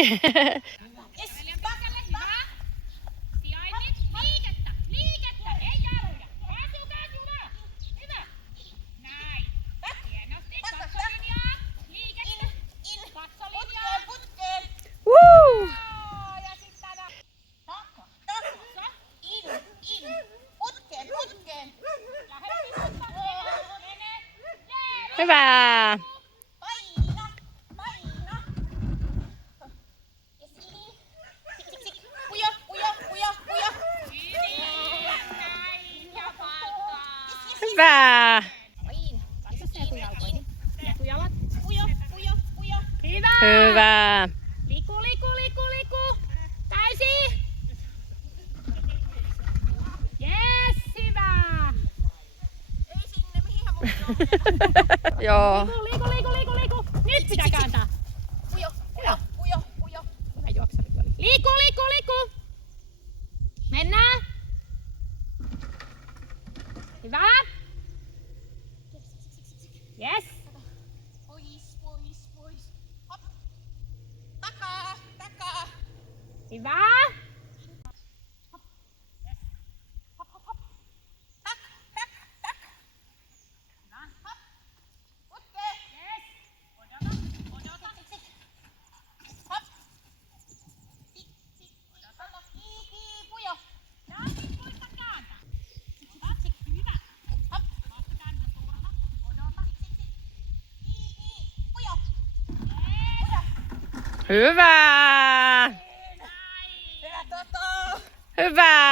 Niin. Yes. Sijainnit. Liikettä. Liikettä. Ei jarruja. Kaasua. Hyvä. Näin. Hienosti. Katsolinjaa. Liikettä. Katsolinjaa. Putkeen. Woo! Ja sit tänä. Taka. In. Putkeen. Lähetti mutta. Mene. Jee. Hyvä. Paina. Yes, sik. Pujo. Hyvin. Näin. Ja palkaa. Hyvä. Paina. Katso etujalkoihin. Etujalat. Pujo. Hyvä. Hyvä. Liku. Täysi. Jes, hyvä. Ei sinne, mihin haluaa. Joo. Liiku. Nyt pitää kääntää. Pujo. Hyvä juoksari tuolla. Liiku. Mennään. Hyvä. Yes. Pois. Hop. Takaa. Hyvä. Hop. Tak. Hop. Putkeen. Yes. Odota. Hop. Sik. Odota. Kiiki. Pujo. Ja sit muista kääntää. Hyvä. Hop. Käännä turha. Odota. Kiiki. Pujo. Hyvä. Näin. Hyvä Toto. Hyvä.